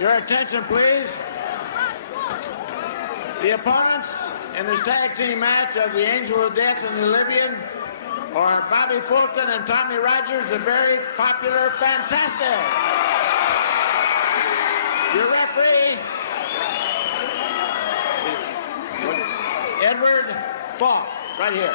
Your attention, please. The opponents in this tag team match of the Angel of Death and the Lybian are Bobby Fulton and Tommy Rogers, the very popular Fantastic. Your referee, Edward Falk, right here.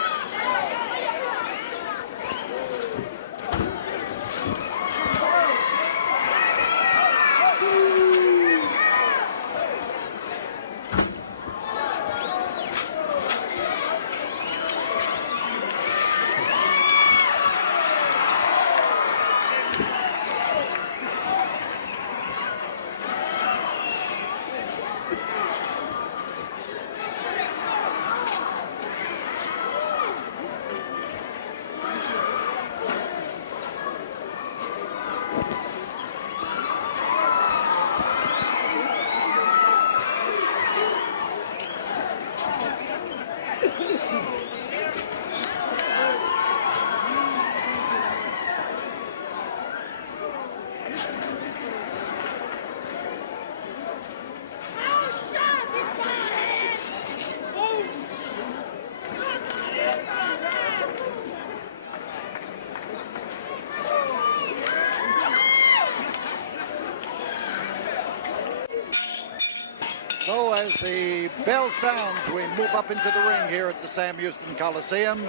So as the bell sounds, we move up into the ring here at the Sam Houston Coliseum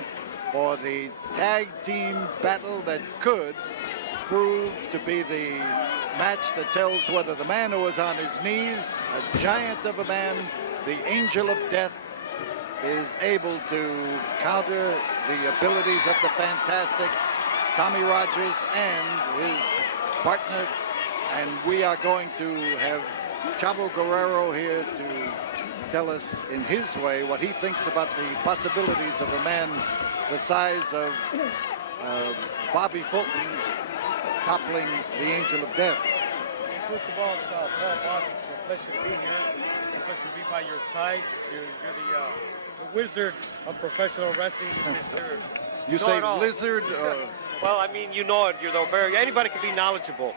for the tag team battle that could prove to be the match that tells whether the man who is on his knees, a giant of a man, the Angel of Death, is able to counter the abilities of the Fantastics, Tommy Rogers and his partner. And we are going to have Chavo Guerrero here to tell us in his way what he thinks about the possibilities of a man the size of Bobby Fulton toppling the Angel of Death. First of all, Paul Boss, it's a pleasure to be here. It's a pleasure to be by your side. You're the wizard of professional wrestling, Mr. You say lizard? Well, I mean, you know it. You're the very, anybody can be knowledgeable,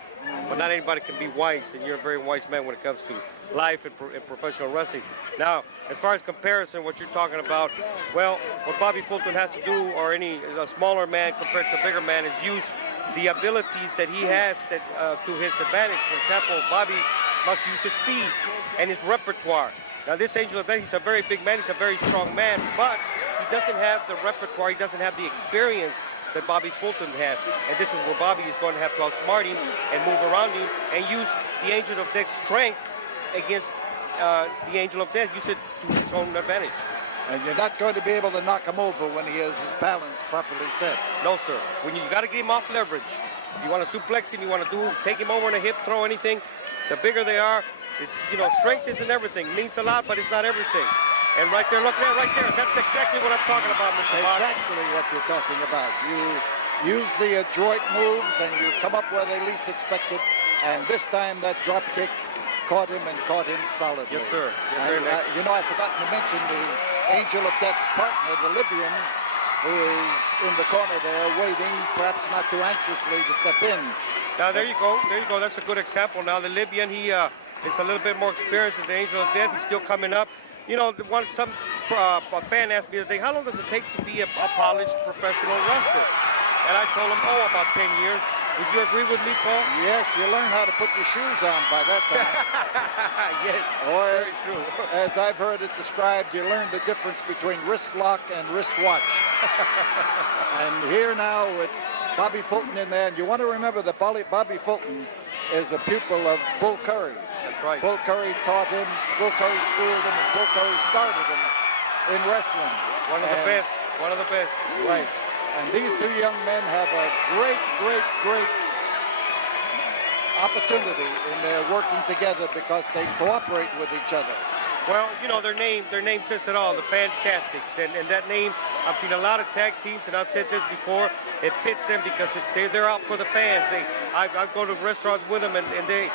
but not anybody can be wise, and you're a very wise man when it comes to life and professional wrestling. Now, as far as comparison, what you're talking about, well, what Bobby Fulton has to do, or a smaller man compared to a bigger man, is use the abilities that he has that to his advantage. For example, Bobby must use his speed and his repertoire. Now, this Angel of Death, he's a very big man, he's a very strong man, but he doesn't have the repertoire, he doesn't have the experience that Bobby Fulton has. And this is where Bobby is going to have to outsmart him and move around him and use the Angel of Death's strength against the Angel of Death, use it to his own advantage. And you're not going to be able to knock him over when he has his balance properly set. No, sir. When you got to get him off leverage. You want to suplex him, you want to take him over on a hip, throw anything. The bigger they are, it's, strength isn't everything. It means a lot, but it's not everything. And right there, look there, right there. That's exactly what I'm talking about, Mr. Boss. Exactly what you're talking about. You use the adroit moves and you come up where they least expect it. And this time that drop kick caught him and caught him solidly. Yes, sir. Yes, sir. And, I've forgotten to mention the Angel of Death's partner, the Lybian, who is in the corner there waiting, perhaps not too anxiously to step in. Now, there you go. There you go. That's a good example. Now, the Lybian, he is a little bit more experienced than the Angel of Death. He's still coming up. Some fan asked me the other day, how long does it take to be a polished professional wrestler? And I told him, about 10 years. Would you agree with me, Paul? Yes, you learn how to put your shoes on by that time. Yes, or very true. As I've heard it described, you learn the difference between wrist lock and wrist watch. And here now with Bobby Fulton in there, and you want to remember that Bobby Fulton is a pupil of Bull Curry. That's right. Bull Curry taught him, Bull Curry schooled him, and Bull Curry started him in wrestling. One of the best. Right. And these two young men have a great, great, great opportunity in their working together because they cooperate with each other. Well, their name says it all, the Fantastics. And that name, I've seen a lot of tag teams, and I've said this before, it fits them because they're out for the fans. I go to restaurants with them, and they,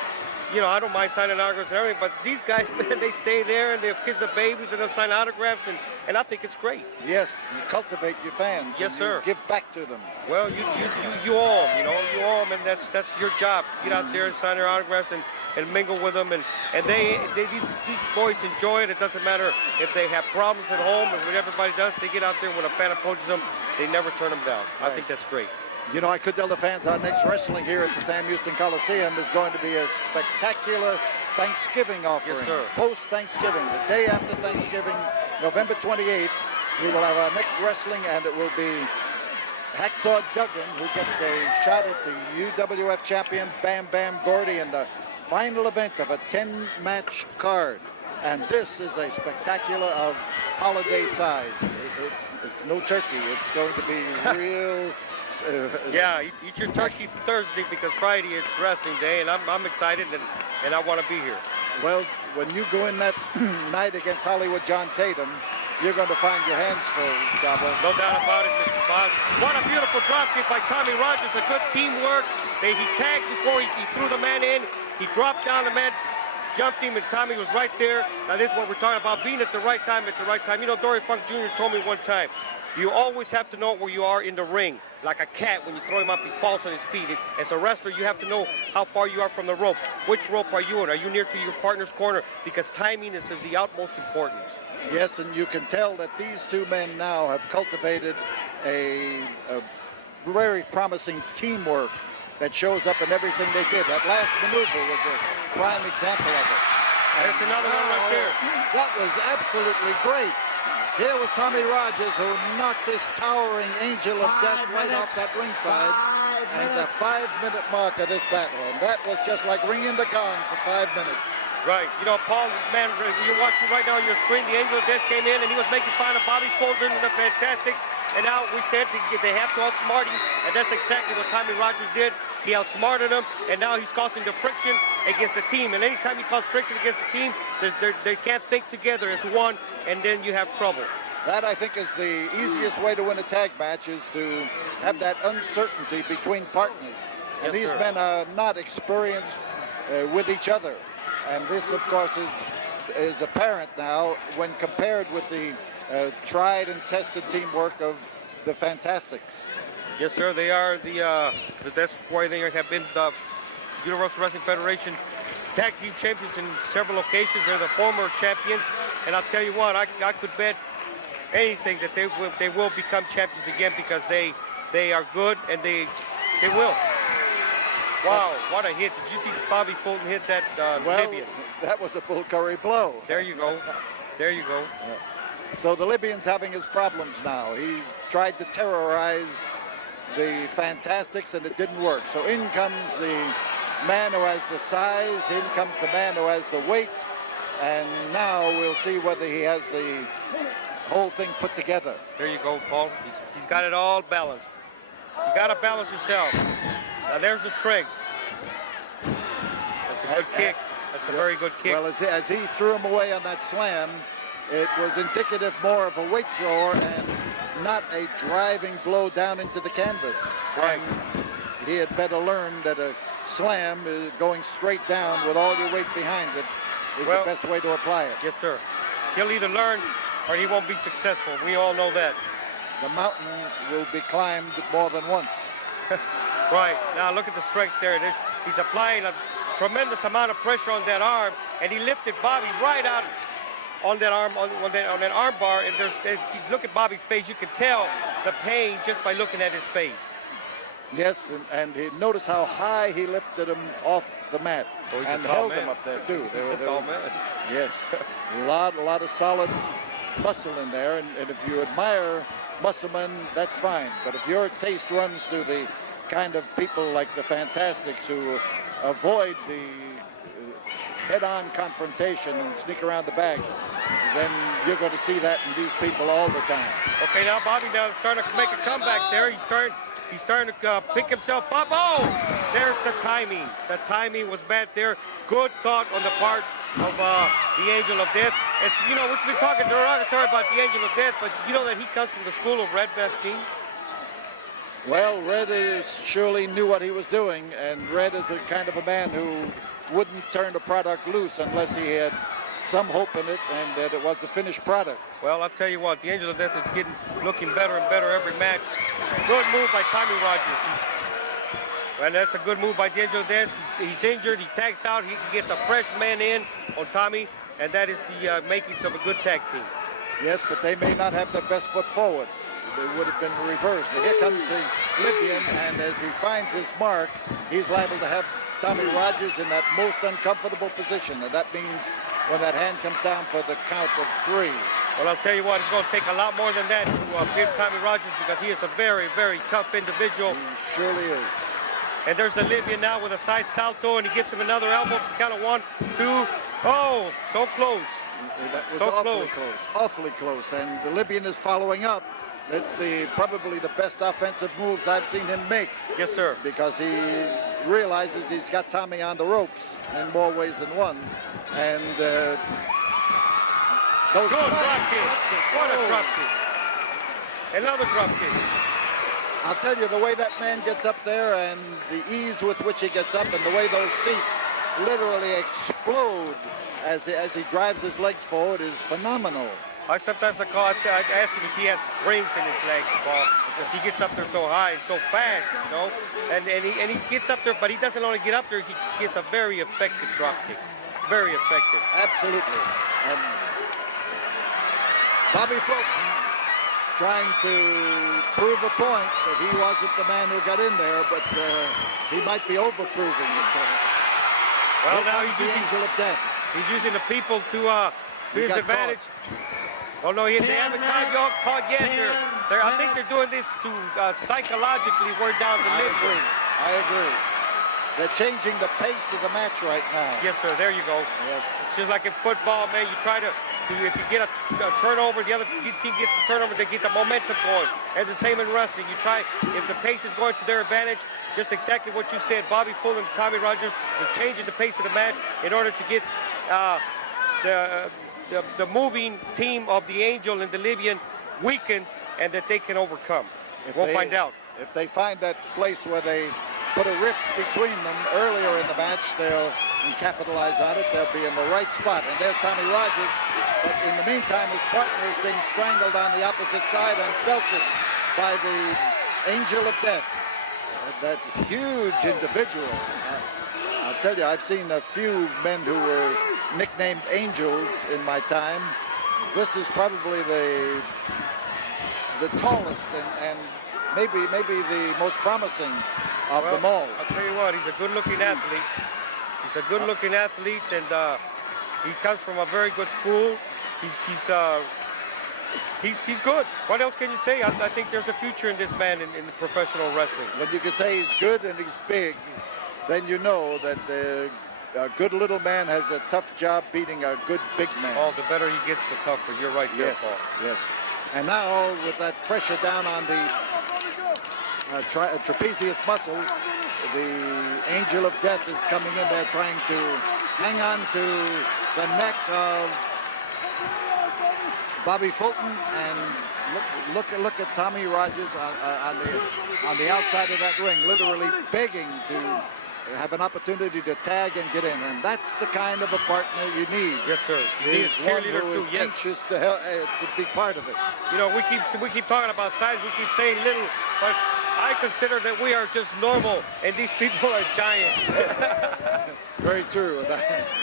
I don't mind signing autographs and everything, but these guys, man, they stay there and they'll kiss the babies and they'll sign autographs, and I think it's great. Yes, you cultivate your fans. Yes, sir. You give back to them. Well, you owe them, you owe them, and that's your job. Get out there and sign their autographs, and and mingle with them, and these boys enjoy it. It doesn't matter if they have problems at home, and what everybody does, they get out there when a fan approaches them, they never turn them down. Right. I think that's great. You know, I could tell the fans our next wrestling here at the Sam Houston Coliseum is going to be a spectacular Thanksgiving offering. Yes, sir. Post-Thanksgiving, the day after Thanksgiving, November 28th, we will have our next wrestling, and it will be Hacksaw Duggan, who gets a shot at the UWF champion Bam Bam Gordy in the final event of a 10-match card. And this is a spectacular of holiday size. It's no turkey. It's going to be real. Yeah, eat your turkey Thursday because Friday it's wrestling day, and I'm excited and I want to be here. Well, when you go in that night against Hollywood John Tatum, you're going to find your hands full, Chavo. No doubt about it, Mr. Boss. What a beautiful drop kick by Tommy Rogers. A good teamwork. He tagged before he threw the man in. He dropped down, the man jumped him, and Tommy was right there. Now, this is what we're talking about, being at the right time at the right time. You know, Dory Funk Jr. told me one time, you always have to know where you are in the ring. Like a cat, when you throw him up, he falls on his feet. As a wrestler, you have to know how far you are from the ropes. Which rope are you on? Are you near to your partner's corner? Because timing is of the utmost importance. Yes, and you can tell that these two men now have cultivated a very promising teamwork that shows up in everything they did. That last maneuver was a prime example of it. There's another one right there. That was absolutely great. Here was Tommy Rogers, who knocked this towering angel of death right off that ringside. And the 5-minute mark of this battle. And that was just like ringing the gong for 5 minutes. Right. You know, Paul, this man, you're watching right now on your screen, the Angel of Death came in, and he was making fun of Bobby Fulton and the Fantastics. And now we said they have to outsmart him, and that's exactly what Tommy Rogers did. He outsmarted him, and now he's causing the friction against the team. And anytime you cause friction against the team, they can't think together as one, and then you have trouble. That, I think, is the easiest way to win a tag match, is to have that uncertainty between partners. And Yes, these sir. men are not experienced with each other. And this, of course, is apparent now when compared with the tried and tested teamwork of the Fantastics. Yes, sir. They are that's why they have been the Universal Wrestling Federation Tag Team Champions in several occasions. They're the former champions, and I'll tell you what, I could bet anything that they will become champions again, because they are good and they will. Wow, what a hit. Did you see Bobby Fulton hit that Lybian? That was a Bull Curry blow. There you go. There you go. So the Lybian's having his problems now. He's tried to terrorize the Fantastics, and it didn't work. So in comes the man who has the size, in comes the man who has the weight, and now we'll see whether he has the whole thing put together. There you go, Paul. He's got it all balanced. You got to balance yourself. Now there's the strength. That's a good kick. That's a very good kick. Well, as he threw him away on that slam, it was indicative more of a weight thrower and not a driving blow down into the canvas. Right. And he had better learn that a slam is going straight down with all your weight behind it is the best way to apply it. Yes, sir. He'll either learn or he won't be successful. We all know that. The mountain will be climbed more than once. Right. Now look at the strength there. He's applying a tremendous amount of pressure on that arm, and he lifted Bobby right out on that arm, on that arm bar. And if you look at Bobby's face, you can tell the pain just by looking at his face. Yes, and notice how high he lifted him off the mat and held him up there too. He's a tall man. Yes, a lot of solid muscle in there, and if you admire musclemen, that's fine. But if your taste runs to the kind of people like the Fantastics who avoid the head-on confrontation and sneak around the back, then you're going to see that in these people all the time. Okay, now Bobby now is starting to make a comeback there. He's starting to pick himself up. Oh, there's the timing. The timing was bad there. Good thought on the part of the Angel of Death. As you know, we've been talking derogatory about the Angel of Death, but you know that he comes from the school of Red Bastien. Well, Red surely knew what he was doing, and Red is a kind of a man who wouldn't turn the product loose unless he had some hope in it and that it was the finished product. Well, I'll tell you what, the Angel of Death is looking better and better every match. Good move by Tommy Rogers. And that's a good move by the Angel of Death. He's injured. He tags out. He gets a fresh man in on Tommy, and that is the makings of a good tag team. Yes, but they may not have their best foot forward. They would have been reversed. And here comes the Lybian, and as he finds his mark, he's liable to have Tommy Rogers in that most uncomfortable position. And that means when that hand comes down for the count of 3. Well, I'll tell you what, it's going to take a lot more than that to pin Tommy Rogers, because he is a very, very tough individual. He surely is. And there's the Lybian now with a side salto, and he gives him another elbow to count of 1, 2. Oh, so close. That was so awfully close, awfully close. And the Lybian is following up. That's probably the best offensive moves I've seen him make. Yes, sir. Because he realizes he's got Tommy on the ropes in more ways than one. And good drop kick. What a drop kick. Another drop kick. I'll tell you, the way that man gets up there and the ease with which he gets up and the way those feet literally explode as he drives his legs forward is phenomenal. Sometimes I ask him if he has springs in his legs, Paul, because he gets up there so high and so fast, you know. And he gets up there, but he doesn't only get up there, he gets a very effective drop kick. Very effective. Absolutely. And Bobby Fulton trying to prove a point that he wasn't the man who got in there, but he might be overproving it. Well, now he's using Angel of Death. He's using the people to his advantage. Oh no, they haven't caught yet. I think they're doing this to psychologically wear down the Lybian. I agree. They're changing the pace of the match right now. Yes, sir. There you go. Yes. It's just like in football, man. You try to if you get a turnover, the other team gets the turnover, they get the momentum going. And the same in wrestling. You try, if the pace is going to their advantage, just exactly what you said. Bobby Fulton and Tommy Rogers are changing the pace of the match in order to get the moving team of the Angel and the Lybian weakened, and that they can overcome. We'll find out. If they find that place where they put a rift between them earlier in the match, they'll capitalize on it. They'll be in the right spot. And there's Tommy Rogers. But in the meantime, his partner is being strangled on the opposite side and belted by the Angel of Death. That huge individual. I'll tell you, I've seen a few men who were nicknamed Angels in my time. This is probably the tallest and maybe the most promising of them all. I'll tell you what, he's a good-looking athlete. He's a good-looking athlete, and he comes from a very good school. He's good. What else can you say? I think there's a future in this man in professional wrestling. When you can say he's good and he's big, then you know that a good little man has a tough job beating a good big man. Oh, the better he gets, the tougher. You're right there, Paul. Yes. And now, with that pressure down on the trapezius muscles, the Angel of Death is coming in there trying to hang on to the neck of Bobby Fulton, and look at Tommy Rogers on the outside of that ring, literally begging to have an opportunity to tag and get in, and that's the kind of a partner you need. Yes, sir. You need a cheerleader too. Yes. Anxious to be part of it. You know, we keep talking about size. We keep saying little, but I consider that we are just normal, and these people are giants. Very true,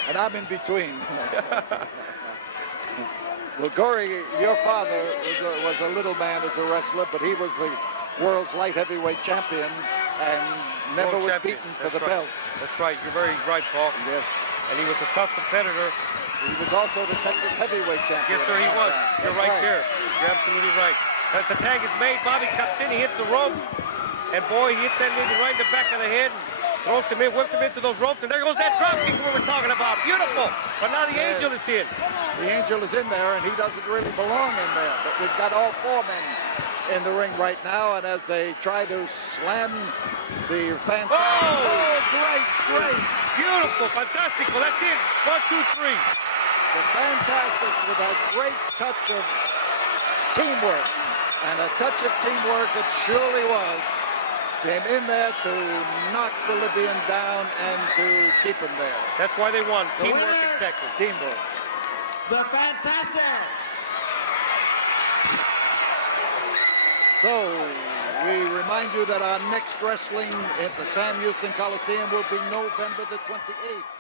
and I'm in between. Well, Corey, your father was a little man as a wrestler, but he was the world's light heavyweight champion and never was beaten for the belt. That's right. You're very right, Paul. Yes. And he was a tough competitor. He was also the Texas heavyweight champion. Yes, sir, he was. You're right there. You're absolutely right. But the tag is made. Bobby cuts in. He hits the ropes. And, boy, he hits that lady right in the back of the head. Throws him in, whips him into those ropes, and there goes that drop kick we were talking about. Beautiful. But now the Angel is in. The Angel is in there, and he doesn't really belong in there. But we've got all four men in the ring right now, and as they try to slam the fantastic... Oh, great. Beautiful, fantastic. Well, that's it. 1, 2, 3. The Fantastic with a great touch of teamwork, and a touch of teamwork it surely was. Came in there to knock the Lybian down and to keep him there. That's why they won. Teamwork, exactly. Teamwork. The Fantastic. So, we We remind you that our next wrestling at the Sam Houston Coliseum will be November the 28th.